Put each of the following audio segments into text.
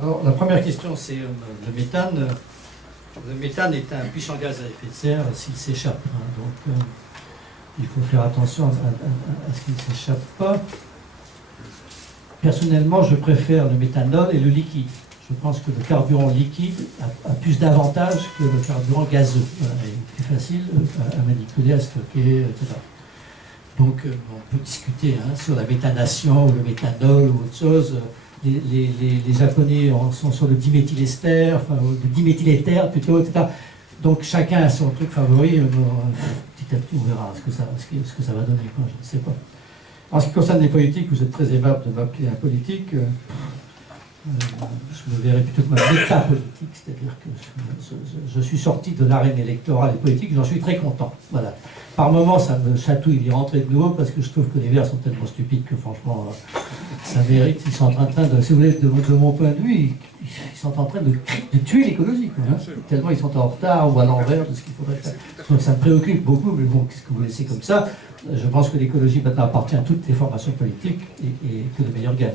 Alors, la première question, c'est le méthane. Le méthane est un puissant gaz à effet de serre s'il s'échappe. Donc, il faut faire attention à ce qu'il ne s'échappe pas. Personnellement, je préfère le méthanol et le liquide. Je pense que le carburant liquide a plus d'avantages que le carburant gazeux. Voilà, il est plus facile à manipuler, à stocker, etc. Donc, on peut discuter sur la méthanation ou le méthanol ou autre chose. Les Japonais sont sur le diméthylester, enfin le diméthyléther plutôt, etc. Donc chacun a son truc favori. Petit à petit, on verra ce que ça va donner. Quoi, je ne sais pas. En ce qui concerne les politiques, vous êtes très aimable de m'appeler un politique. Je me verrais plutôt comme un métapolitique, c'est-à-dire que je suis sorti de l'arène électorale et politique, j'en suis très content. Voilà. Par moments, ça me chatouille d'y rentrer de nouveau parce que je trouve que les Verts sont tellement stupides que franchement, ça mérite. Ils sont en train de, si vous voulez, de mon point de vue, ils sont en train de tuer l'écologie. Tellement ils sont en retard ou à l'envers de ce qu'il faudrait faire. Donc ça me préoccupe beaucoup, mais bon, qu'est-ce que vous laissez comme ça? Je pense que l'écologie maintenant appartient à toutes les formations politiques et que le meilleur gagne.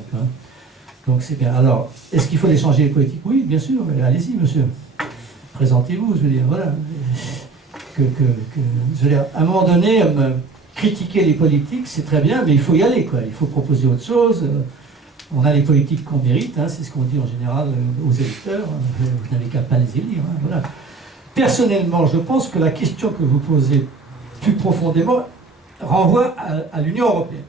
Donc c'est bien. Alors, est-ce qu'il faut les changer les politiques? Oui, bien sûr, mais allez-y, monsieur. Présentez-vous, je veux dire, voilà. Je veux dire, à un moment donné, critiquer les politiques, c'est très bien, mais il faut y aller, quoi. Il faut proposer autre chose. On a les politiques qu'on mérite, c'est ce qu'on dit en général aux électeurs. Vous n'avez qu'à pas les élire. Voilà. Personnellement, je pense que la question que vous posez plus profondément renvoie à l'Union européenne.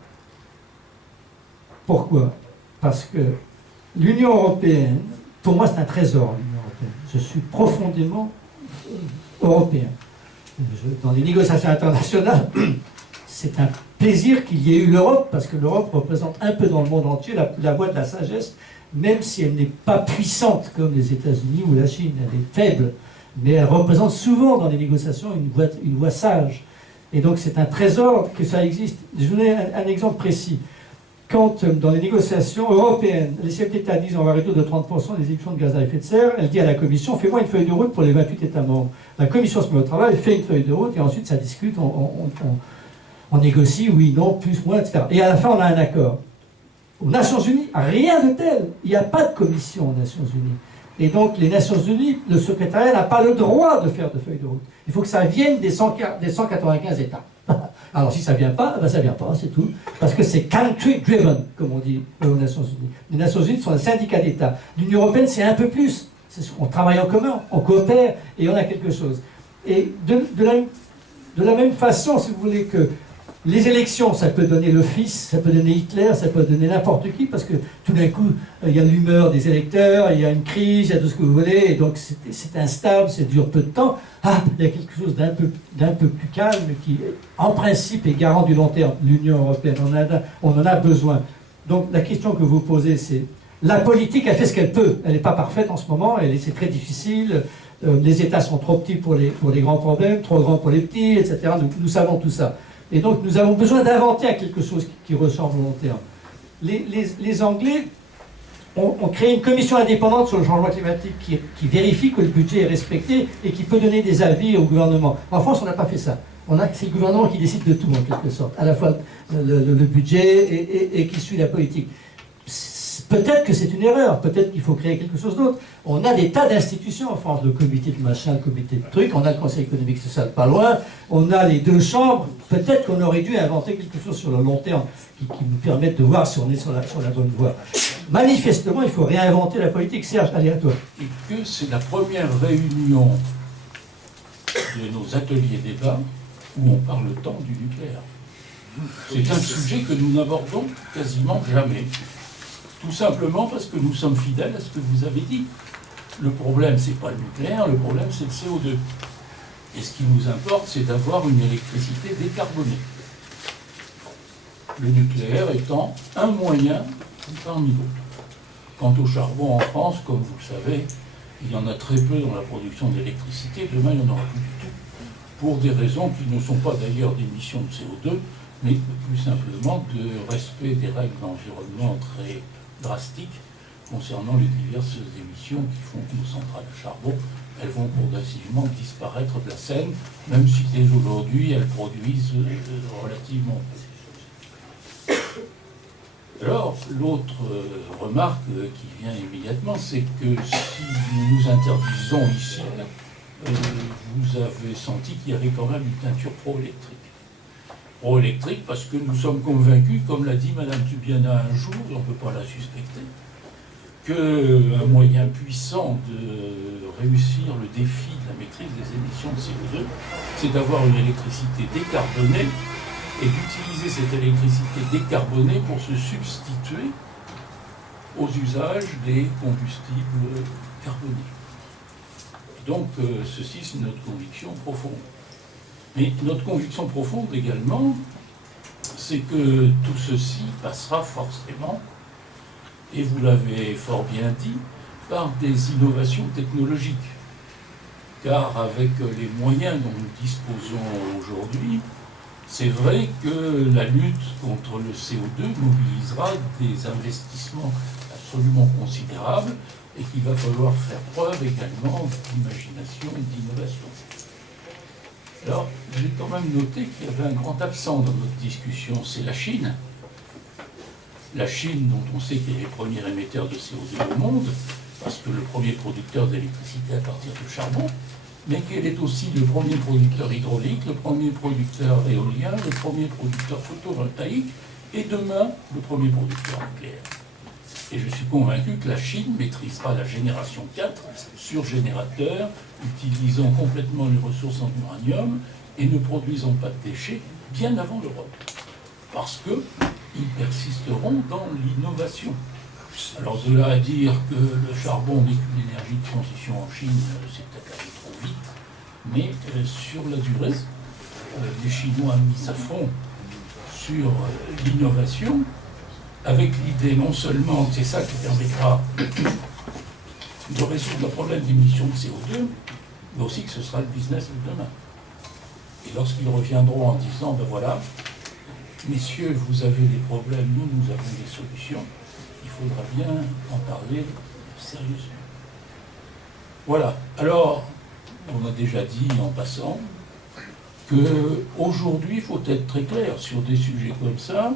Pourquoi? Parce que l'Union européenne, pour moi, c'est un trésor, l'Union européenne. Je suis profondément européen. Dans les négociations internationales, c'est un plaisir qu'il y ait eu l'Europe, parce que l'Europe représente un peu dans le monde entier la voie de la sagesse, même si elle n'est pas puissante comme les États-Unis ou la Chine. Elle est faible, mais elle représente souvent dans les négociations une voie sage. Et donc c'est un trésor que ça existe. Je vous donne un exemple précis. Quand, dans les négociations européennes, les chefs d'État disent on va réduire de 30% les émissions de gaz à effet de serre, elle dit à la Commission, fais-moi une feuille de route pour les 28 États membres. La Commission se met au travail, fait une feuille de route, et ensuite ça discute, on négocie, oui, non, plus, moins, etc. Et à la fin, on a un accord. Aux Nations Unies, rien de tel. Il n'y a pas de commission aux Nations Unies. Et donc, les Nations Unies, le secrétariat n'a pas le droit de faire de feuille de route. Il faut que ça vienne des 195 États. Alors, si ça ne vient pas, ben ça ne vient pas, c'est tout. Parce que c'est country-driven, comme on dit aux Nations Unies. Les Nations Unies sont un syndicat d'États. L'Union européenne, c'est un peu plus. On travaille en commun, on coopère, et on a quelque chose. Et de la même façon, si vous voulez, que les élections, ça peut donner le fils, ça peut donner Hitler, ça peut donner n'importe qui, parce que tout d'un coup, il y a l'humeur des électeurs, il y a une crise, il y a tout ce que vous voulez, et donc c'est instable, ça dure peu de temps. Ah, il y a quelque chose d'un peu plus calme qui, en principe, est garant du long terme. L'Union européenne, on en a besoin. Donc la question que vous posez, c'est la politique, elle fait ce qu'elle peut. Elle n'est pas parfaite en ce moment, c'est très difficile. Les États sont trop petits pour les grands problèmes, trop grands pour les petits, etc. Nous savons tout ça. Et donc nous avons besoin d'inventer quelque chose qui ressemble au long terme. Les Anglais ont créé une commission indépendante sur le changement climatique qui vérifie que le budget est respecté et qui peut donner des avis au gouvernement. En France, on n'a pas fait ça. C'est le gouvernement qui décide de tout, en quelque sorte. À la fois le budget et qui suit la politique. Peut-être que c'est une erreur, peut-être qu'il faut créer quelque chose d'autre. On a des tas d'institutions en France, le comité de machin, le comité de truc, on a le Conseil économique et social pas loin, on a les deux chambres. Peut-être qu'on aurait dû inventer quelque chose sur le long terme qui nous permette de voir si on est sur la bonne voie. Manifestement, il faut réinventer la politique. Serge, allez à toi. Et que c'est la première réunion de nos ateliers débat où on parle tant du nucléaire. C'est un sujet que nous n'abordons quasiment jamais. Tout simplement parce que nous sommes fidèles à ce que vous avez dit. Le problème, c'est pas le nucléaire, le problème, c'est le CO2. Et ce qui nous importe, c'est d'avoir une électricité décarbonée. Le nucléaire étant un moyen parmi d'autres. Quant au charbon en France, comme vous le savez, il y en a très peu dans la production d'électricité. Demain, il n'y en aura plus du tout. Pour des raisons qui ne sont pas d'ailleurs d'émissions de CO2, mais plus simplement de respect des règles d'environnement très drastiques concernant les diverses émissions qui font que nos centrales à charbon, elles vont progressivement disparaître de la scène, même si dès aujourd'hui elles produisent relativement peu. Alors, l'autre remarque qui vient immédiatement, c'est que si nous nous interdisons ici, vous avez senti qu'il y avait quand même une teinture pro-électrique. Pro-électrique parce que nous sommes convaincus, comme l'a dit Madame Tubiana un jour, et on ne peut pas la suspecter, qu'un moyen puissant de réussir le défi de la maîtrise des émissions de CO2, c'est d'avoir une électricité décarbonée et d'utiliser cette électricité décarbonée pour se substituer aux usages des combustibles carbonés. Et donc, ceci, c'est notre conviction profonde. Mais notre conviction profonde également, c'est que tout ceci passera forcément, et vous l'avez fort bien dit, par des innovations technologiques. Car avec les moyens dont nous disposons aujourd'hui, c'est vrai que la lutte contre le CO2 mobilisera des investissements absolument considérables et qu'il va falloir faire preuve également d'imagination et d'innovation. Alors, j'ai quand même noté qu'il y avait un grand absent dans notre discussion, c'est la Chine. La Chine, dont on sait qu'elle est le premier émetteur de CO2 au monde, parce que le premier producteur d'électricité à partir de charbon, mais qu'elle est aussi le premier producteur hydraulique, le premier producteur éolien, le premier producteur photovoltaïque, et demain, le premier producteur nucléaire. Et je suis convaincu que la Chine maîtrisera la génération 4 sur générateur, utilisant complètement les ressources en uranium et ne produisant pas de déchets bien avant l'Europe. Parce qu'ils persisteront dans l'innovation. Alors de là à dire que le charbon n'est qu'une énergie de transition en Chine, c'est peut-être aller trop vite, mais sur la durée, les Chinois mis à fond sur l'innovation, avec l'idée non seulement que c'est ça qui permettra de résoudre le problème d'émissions de CO2, mais aussi que ce sera le business de demain. Et lorsqu'ils reviendront en disant, ben voilà, messieurs, vous avez des problèmes, nous avons des solutions, il faudra bien en parler sérieusement. Voilà. Alors, on a déjà dit en passant qu'aujourd'hui, il faut être très clair sur des sujets comme ça.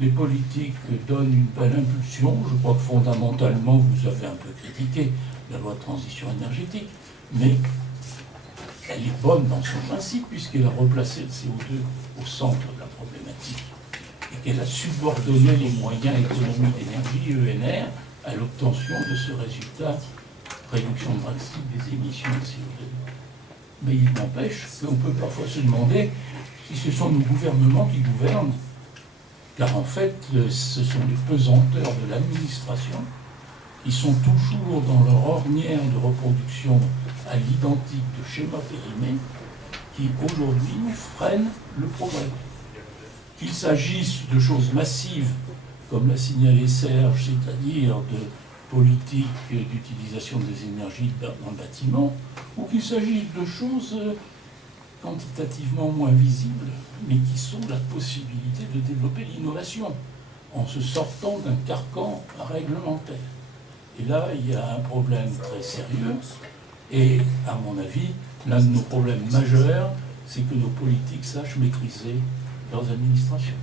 Les politiques donnent une belle impulsion. Je crois que fondamentalement, vous avez un peu critiqué la loi de transition énergétique, mais elle est bonne dans son principe, puisqu'elle a replacé le CO2 au centre de la problématique et qu'elle a subordonné les moyens économiques d'énergie, ENR, à l'obtention de ce résultat, réduction drastique des émissions de CO2. Mais il n'empêche qu'on peut parfois se demander si ce sont nos gouvernements qui gouvernent, car en fait, ce sont les pesanteurs de l'administration qui sont toujours dans leur ornière de reproduction à l'identique de schémas périmés qui aujourd'hui freinent le progrès. Qu'il s'agisse de choses massives, comme l'a signalé Serge, c'est-à-dire de politique d'utilisation des énergies dans le bâtiment, ou qu'il s'agisse de choses quantitativement moins visibles, mais qui sont la possibilité de développer l'innovation, en se sortant d'un carcan réglementaire. Et là, il y a un problème très sérieux, et à mon avis, l'un de nos problèmes majeurs, c'est que nos politiques sachent maîtriser leurs administrations.